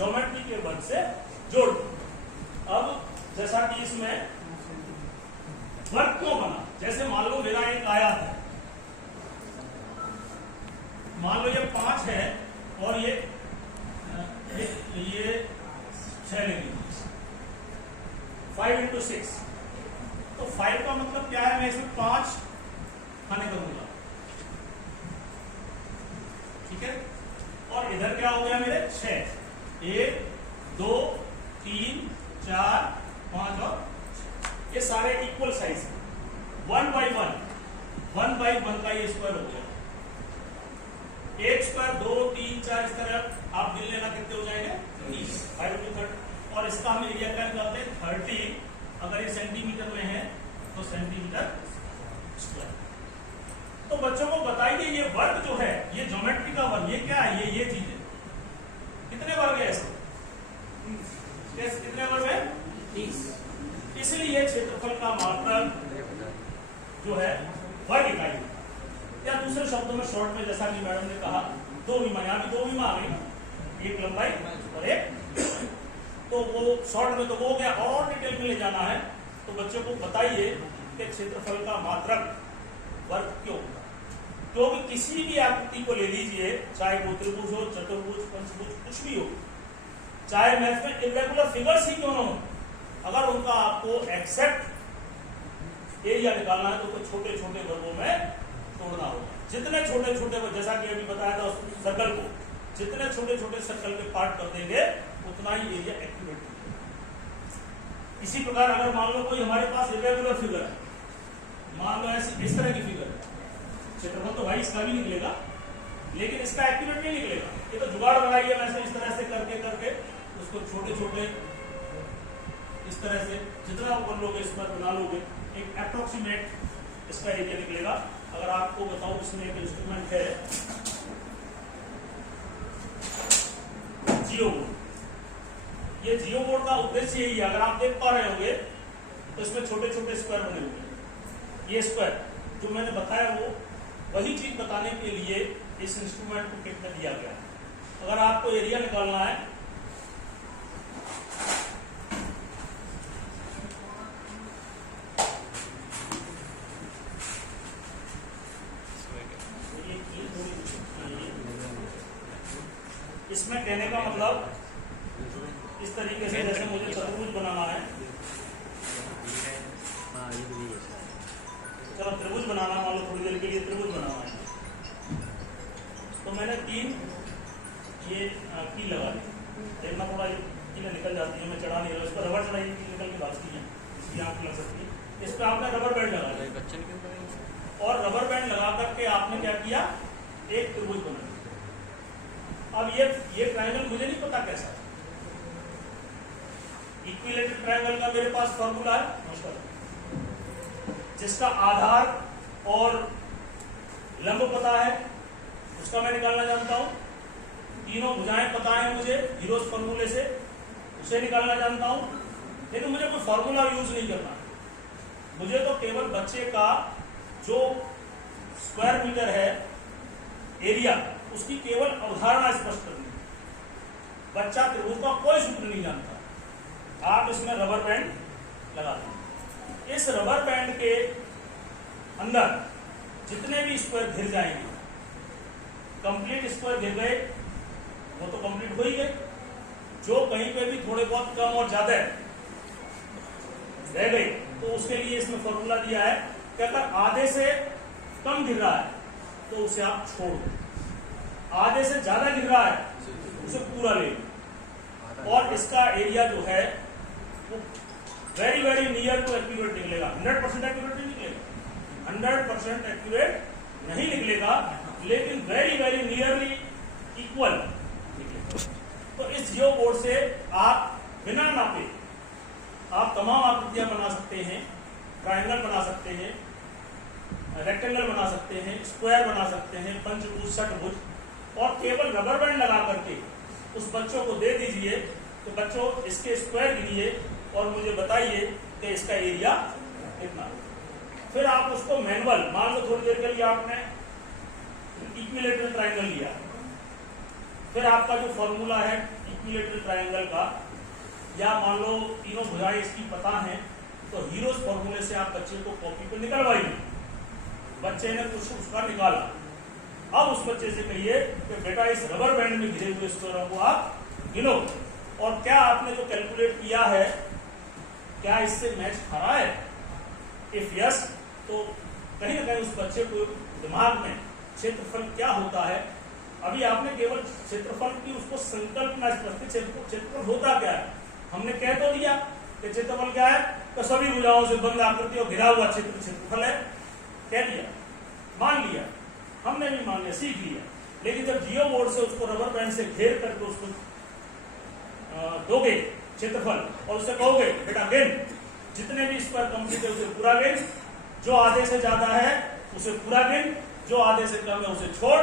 Geometry के वर्ग से जोड़ दो। अब जैसा कि इसमें वर्ग क्यों बना, जैसे मान लो मेरा एक आयत है, मान लो ये 5 है और ये 6 लेंगे, 5 into 6, तो 5 का मतलब क्या है, मैं इसमें 5 खाने करूंगा, ठीक है। और इधर क्या हो गया मेरे 6, 1 2 3 4 5 और ये सारे इक्वल साइज है, 1 by 1 का ये स्क्वायर हो गया, एक स्क्वायर 2 3 4 इस तरह आप गिन लेना कितने हो जाएंगे 30, 5 into 30। और इसका हम एरिया क्या निकालते हैं 30, अगर ये सेंटीमीटर में है तो सेंटीमीटर स्क्वायर। तो बच्चों को बताइए ये वर्ग जो है, ये ज्योमेट्री का वर्ग, ये क्या है, ये चीज है, कितने वर्ग है इसके, कितने वर्ग है 30। इसलिए क्षेत्रफल का मात्रक जो है वर्ग इकाई, या दूसरे शब्दों में शॉर्ट में जैसा कि मैडम ने कहा 2 विमा, यहाँ भी 2 विमा आ गई, एक लंबाई और एक, तो वो शॉर्ट में तो वो हो गया। और डिटेल में ले जाना है तो बच्चों को बताइए कि क्षेत्रफल का मात्रक वर्ग क्यों होगा। तो भी किसी भी आकृति को ले लीजिए, चाहे वो त्रिभुज हो, चतुर्भुज, पंचभुज, कुछ भी हो, चाहे मैथ में इरेगुलर फिगर्स ही क्यों ना हो, अगर उनका आपको एक्सेप्ट एरिया निकालना है तो छोटे छोटे वर्गों में तोड़ना होगा। जितने छोटे छोटे, जैसा कि अभी बताया था सर्कल को, जितने छोटे छोटे सर्कल के पार्ट कर देंगे उतना ही एरिया एक्यूरेट होगा। इसी प्रकार अगर मान लो कोई हमारे पास इरेगुलर फिगर है, मान लो ऐसी इस तरह की फिगर है, क्षेत्रफल तो भाई इसका भी निकलेगा लेकिन इसका एक्यूरेट नहीं निकलेगा। ये तो जुगाड़ लगाइए वैसे इस तरह से करके करके उसको छोटे छोटे इस तरह से जितना ऊपर लोगे इस पर बना लोगे, एक अप्रोक्सीमेट इसका एरिया निकलेगा। अगर आपको बताऊं इसमें एक इंस्ट्रूमेंट है जियो बोर्ड। ये जियो बोर्ड का उद्देश्य यही है, अगर आप देख पा रहे होंगे तो इसमें छोटे छोटे स्क्वायर बने हुए हैं। ये स्क्वायर जो मैंने बताया वो वही चीज बताने के लिए इस इंस्ट्रूमेंट को किट में दिया गया है। अगर आपको एरिया निकालना है इसमें कहने का मतलब इस तरीके से, जैसे मुझे चतुर्भुज बनाना है, चलो त्रिभुज बनाना, मान लो थोड़ी देर के लिए त्रिभुज बनाना है, तो मैंने 3 ये की लगा दी, देखना थोड़ा ये कीलें निकल जाती है, मैं चढ़ा नहीं रहा, इस पर रबर चढ़ाई निकल के भागती है, इसकी आंख लग सकती है। इस पर आपने रबर बैंड लगा दिया और रबर बैंड लगा करके आपने क्या किया, एक त्रिभुज बना दिया। अब ये ट्रायंगल मुझे नहीं पता कैसा है, इक्विलेटरल ट्रायंगल का मेरे पास फॉर्मूला है, जिसका आधार और लंब पता है, उसका मैं निकालना जानता हूं। तीनों भुजाएं पता है मुझे हीरोज फॉर्मूले से, उसे निकालना जानता हूं। लेकिन मुझे कोई फॉर्मूला यूज नहीं करना, मुझे तो केवल बच्चे का जो स्क्वायर मीटर है एरिया, उसकी केवल अवधारणा स्पष्ट करनी है। बच्चा त्रिभुज का कोई सूत्र नहीं जानता, आप इसमें रबर बैंड लगा दें। इस रबर बैंड के अंदर जितने भी स्क्वायर घिर जाएंगे, कंप्लीट स्क्वायर घिर गए वो तो कंप्लीट हो ही गए, जो कहीं पे भी थोड़े बहुत कम और ज्यादा रह गए तो उसके लिए इसमें फॉर्मूला दिया है कि अगर आधे से कम गिर रहा है तो उसे आप छोड़ दो, आधे से ज्यादा गिर रहा है उसे पूरा ले लो। और इसका एरिया जो है वो very very near to accurate निकलेगा, 100% एक्यूरेट नहीं निकलेगा, 100% एक्यूरेट नहीं निकलेगा, लेकिन वेरी वेरी नियरली इक्वल निकलेगा। तो इस जियो बोर्ड से आप बिना नापे आप तमाम आकृतियां बना सकते हैं, ट्रायंगल बना सकते हैं, रेक्टेंगल बना सकते हैं, स्क्वायर बना सकते हैं, पंचभुज, षटभुज, और केवल रबर बैंड लगा करके उस बच्चों को दे दीजिए तो बच्चों इसके स्क्वायर गिनिए और मुझे बताइए कि इसका एरिया कितना। फिर आप उसको मैनुअल, मान लो थोड़ी देर के लिए आपने इक्विलेटरल ट्रायंगल लिया, फिर आपका जो फॉर्मूला है इक्विलेटरल ट्रायंगल का, या मान लो तीनों भुजाएं इसकी पता है, तो हीरोज फॉर्मूले से आप बच्चे को कॉपी पे निकलवाइए। बच्चे ने कुछ उसका निकाला, अब उस बच्चे से कहिए कि बेटा इस रबर बैंड में घिरे हुए स्क्वायरों को आप गिनो, और क्या आपने जो कैलकुलेट किया है क्या इससे मैच खा रहा है। इफ यस, तो कहीं ना कहीं उस बच्चे को दिमाग में क्षेत्रफल क्या होता है, अभी आपने केवल क्षेत्रफल की उसको संकल्पना क्षेत्रफल होता क्या है हमने कह तो दिया कि क्षेत्रफल क्या है, तो सभी भुजाओं से बंद आकृति और घिरा हुआ क्षेत्रफल है, कह दिया, मान लिया, हमने भी मान लिया, सीख लिया। लेकिन जब जियो बोर्ड से उसको रबर बैंड से घेर करके उसको दोगे क्षेत्रफल और उससे कहोगे बेटा गिन, जितने भी स्क्वायर कंप्लीट है उसे पूरा गिन, जो आधे से ज्यादा है उसे पूरा गिन, जो आधे से कम है उसे छोड़,